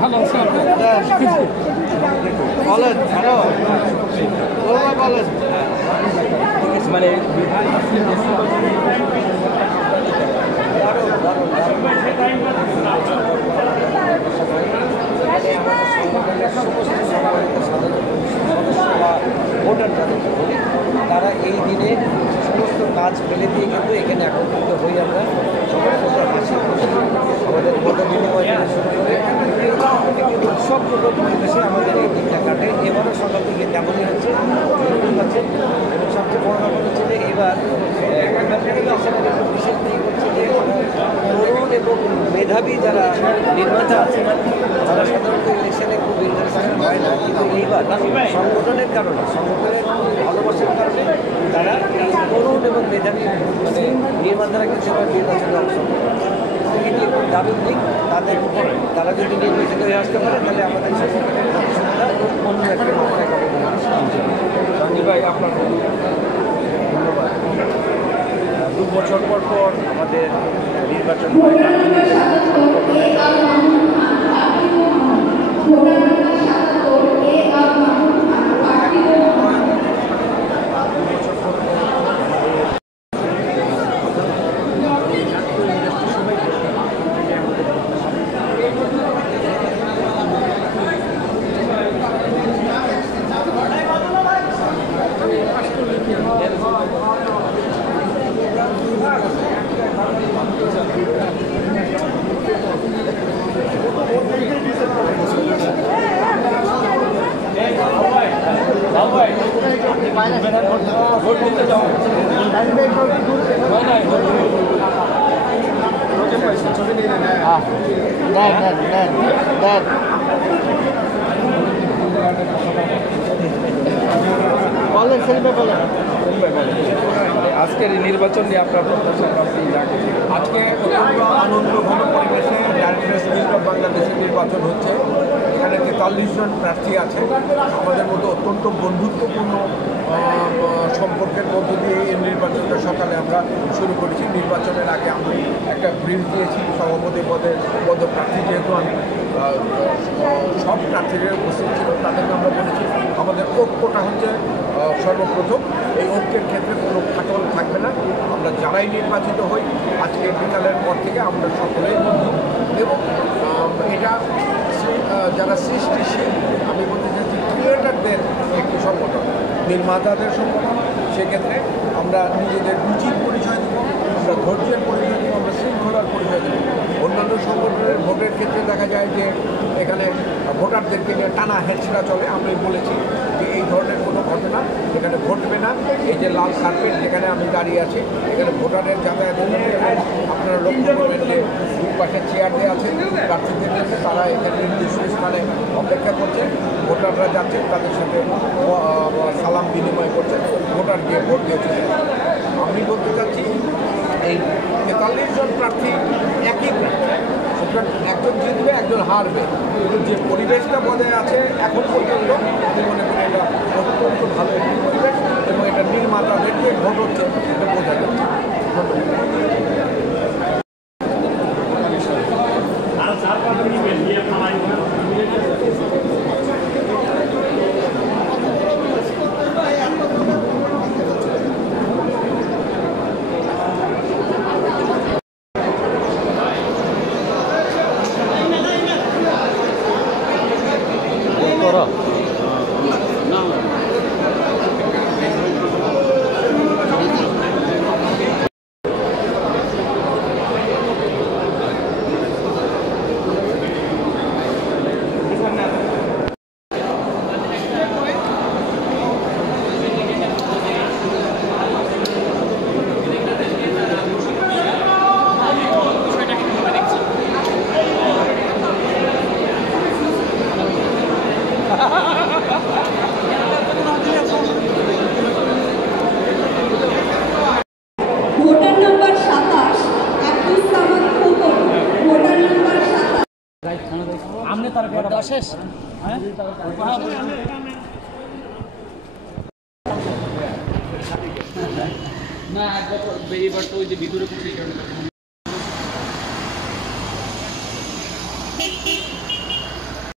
ভালো আছে বলেন হ্যালো বলেন মানে ভোটার যাদেরকে বলি তারা এই দিনে সমস্ত কাজ ফেলে দিয়ে কিন্তু এখানে একত্রিত হই আমরা সবার সাথে হাসি খুশি আমাদের মত বিনিময় করে শুরু করে উৎসবমূলক পরিবেশে আমাদের এই দিনটা কাটে এবারও সকাল থেকে তেমনই হচ্ছে এবং সবচেয়ে বড় ব্যাপার হচ্ছে যে এবার ইলেকশনের একটু বিশেষ দিক হচ্ছে যে তরুণ এবং মেধাবী যারা নির্মাতা আছে তারা সাধারণত ইলেকশনে খুব ইন্টারেস্টেড হয় না কিন্তু এইবার সংগঠনের কারণে সংগঠনের ভালোবাসার কারণে তারা তরুণ এবং মেধাবী মানে নির্মাতারা কিন্তু এবার নির্বাচনে অংশগ্রহণ এটি একটু দারুণ দিক তাদের তারা যদি নির্বাচিত হয়ে আসতে পারে তাহলে আমাদের সংগঠনের সুবিধা অন্য একটা মাত্রায় পাবে সঞ্জীব ভাই আপনার ধন্যবাদ 2 বছর পর আমাদের নির্বাচন আজকের নির্বাচন নিয়ে আপনার প্রত্যাশা আজকে অত্যন্ত আনন্দঘন পরিবেশে বাংলাদেশের নির্বাচন হচ্ছে। এখানে 43 জন প্রার্থী আছে। আমাদের মধ্যে অত্যন্ত বন্ধুত্বপূর্ণ সম্পর্কের মধ্য দিয়ে এই নির্বাচনটা সকালে আমরা শুরু করেছি। নির্বাচনের আগে আমি একটা ব্রিফ দিয়েছি সভাপতি পদে প্রার্থী যেহেতু আমি সব প্রার্থীরা উপস্থিত ছিল তাদেরকে আমরা বলেছি আমাদের ঐক্যটা হচ্ছে সর্বপ্রথম। এই ঐক্যের ক্ষেত্রে কোনো ফাটল থাকবে না। আমরা যারাই নির্বাচিত হই আজকে বিকালের পর থেকে আমরা সকলেই বন্ধু এবং এটা যারা সৃষ্টিশীল আমি বলতে চাচ্ছি ক্রিয়েটারদের একটি সংগঠন, নির্মাতাদের সংগঠন। সেক্ষেত্রে আমরা নিজেদের রুচির পরিচয় দেবো, আমরা ধৈর্যের পরিচয় দেবো, আমরা শৃঙ্খলার পরিচয় দেবো। অন্যান্য সংগঠনের ভোটের ক্ষেত্রে দেখা যায় যে এখানে ভোটারদেরকে নিয়ে টানা হেঁচড়া চলে। আমি বলেছি যে এই ধরনের কোনো ঘটনা এখানে ঘটবে না। এই যে লাল কার্পেট যেখানে আমি দাঁড়িয়ে আছি এখানে ভোটারের যাতায়াতের জন্য আপনারা লক্ষ্য করবেন যে দুই পাশে চেয়ার দেওয়া আছে প্রার্থীদের জন্য, তারা এখানে নির্দিষ্ট স্থানে অপেক্ষা করছেন। ভোটাররা যাচ্ছেন তাদের সাথে সালাম বিনিময় করছেন, ভোটার গিয়ে ভোট দিয়েছেন। আমি বলতে চাচ্ছি এই 43 জন প্রার্থী একই প্রার্থী, সুতরাং একজন জিতবে একজন হারবে, কিন্তু যে পরিবেশটা বজায় আছে এখন পর্যন্ত আমি মনে করি এটা অত্যন্ত ভালো একটি পরিবেশ এবং এটা নির্মাতাদেরকে ভোট হচ্ছে এটা বোঝা যাচ্ছে। শেষ হ্যাঁ না একবার এবার তো ওই যে ভিতরে পড়ছে এই কারণে